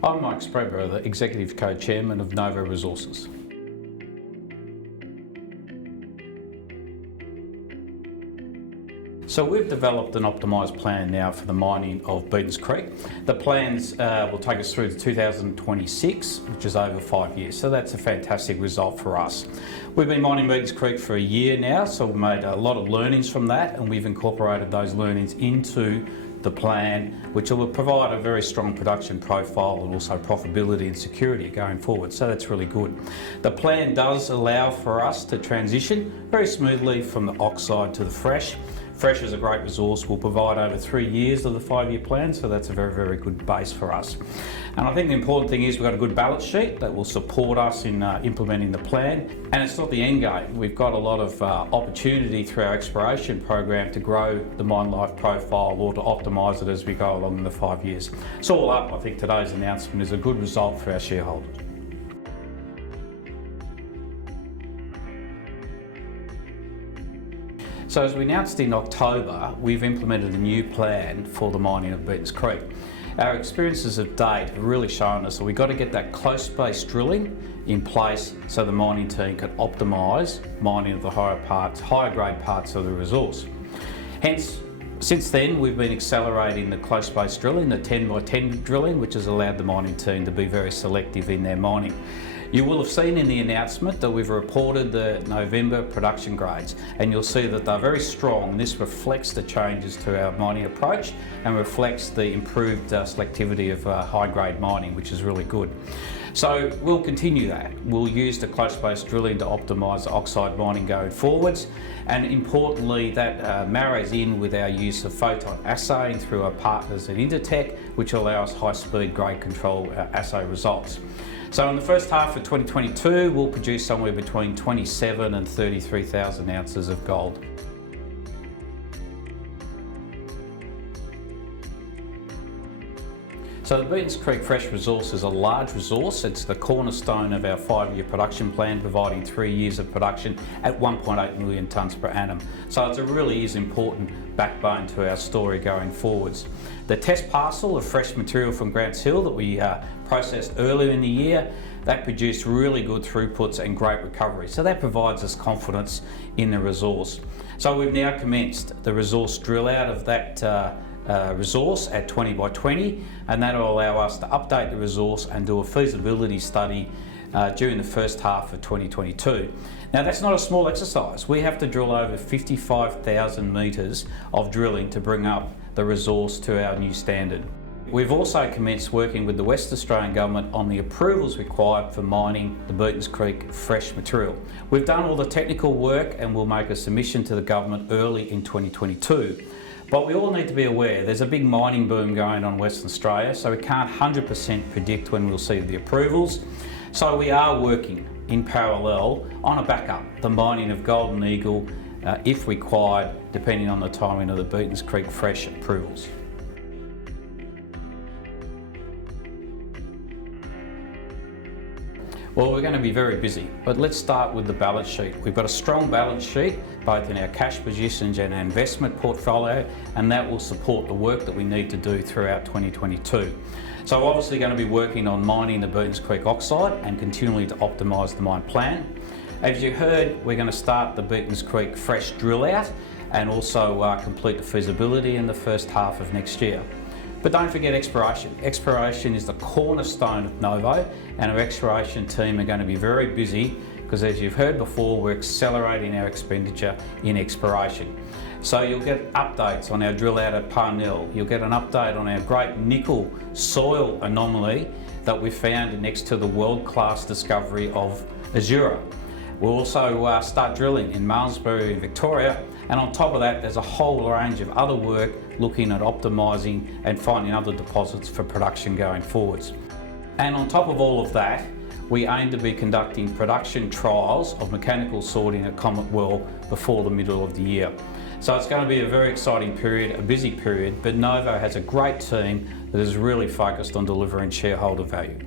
I'm Mike Spreadborough, the Executive Co-Chairman of Novo Resources. So we've developed an optimised plan now for the mining of Beatons Creek. The plans will take us through to 2026, which is over 5 years. So that's a fantastic result for us. We've been mining Beatons Creek for a year now, so we've made a lot of learnings from that, and we've incorporated those learnings into the plan, which will provide a very strong production profile and also profitability and security going forward. So that's really good. The plan does allow for us to transition very smoothly from the oxide to the fresh. Fresh is a great resource. We'll provide over 3 years of the 5-year plan, so that's a very, very good base for us. And I think the important thing is we've got a good balance sheet that will support us in implementing the plan. And it's not the end game. We've got a lot of opportunity through our exploration program to grow the mine life profile or to optimise it as we go along in the 5 years. So all up, I think today's announcement is a good result for our shareholders. So as we announced in October, we've implemented a new plan for the mining of Beatons Creek. Our experiences of date have really shown us that we've got to get that close space drilling in place so the mining team can optimise mining of the higher grade parts of the resource. Hence, since then we've been accelerating the close space drilling, the 10 by 10 drilling, which has allowed the mining team to be very selective in their mining. You will have seen in the announcement that we've reported the November production grades, and you'll see that they're very strong. This reflects the changes to our mining approach and reflects the improved selectivity of high-grade mining, which is really good. So we'll continue that. We'll use the close space drilling to optimise the oxide mining going forwards, and importantly that marries in with our use of photon assaying through our partners at Intertek, which allow us high-speed grade control assay results. So in the first half of 2022, we'll produce somewhere between 27 and 33,000 ounces of gold. So the Beatons Creek Fresh resource is a large resource. It's the cornerstone of our 5-year production plan, providing 3 years of production at 1.8 million tonnes per annum. So it really is important backbone to our story going forwards. The test parcel of fresh material from Grants Hill that we processed earlier in the year, that produced really good throughputs and great recovery. So that provides us confidence in the resource. So we've now commenced the resource drill out of that resource at 20 by 20, and that will allow us to update the resource and do a feasibility study during the first half of 2022. Now that's not a small exercise. We have to drill over 55,000 metres of drilling to bring up the resource to our new standard. We've also commenced working with the West Australian Government on the approvals required for mining the Beatons Creek Fresh material. We've done all the technical work and we'll make a submission to the government early in 2022. But we all need to be aware there's a big mining boom going on in Western Australia, so we can't 100% predict when we'll see the approvals. So we are working in parallel on a backup, the mining of Golden Eagle, if required, depending on the timing of the Beatons Creek Fresh approvals. Well, we're going to be very busy, but let's start with the balance sheet. We've got a strong balance sheet, both in our cash positions and our investment portfolio, and that will support the work that we need to do throughout 2022. So we're obviously going to be working on mining the Beatons Creek oxide and continually to optimise the mine plan. As you heard, we're going to start the Beatons Creek Fresh drill out and also complete the feasibility in the first half of next year. But don't forget exploration. Exploration is the cornerstone of Novo, and our exploration team are going to be very busy because, as you've heard before, we're accelerating our expenditure in exploration. So you'll get updates on our drill out at Parnell. You'll get an update on our great nickel soil anomaly that we found next to the world-class discovery of Azura. We'll also start drilling in Malmesbury in Victoria, and on top of that there's a whole range of other work looking at optimising and finding other deposits for production going forwards. And on top of all of that, we aim to be conducting production trials of mechanical sorting at Comet Well before the middle of the year. So it's going to be a very exciting period, a busy period, but Novo has a great team that is really focused on delivering shareholder value.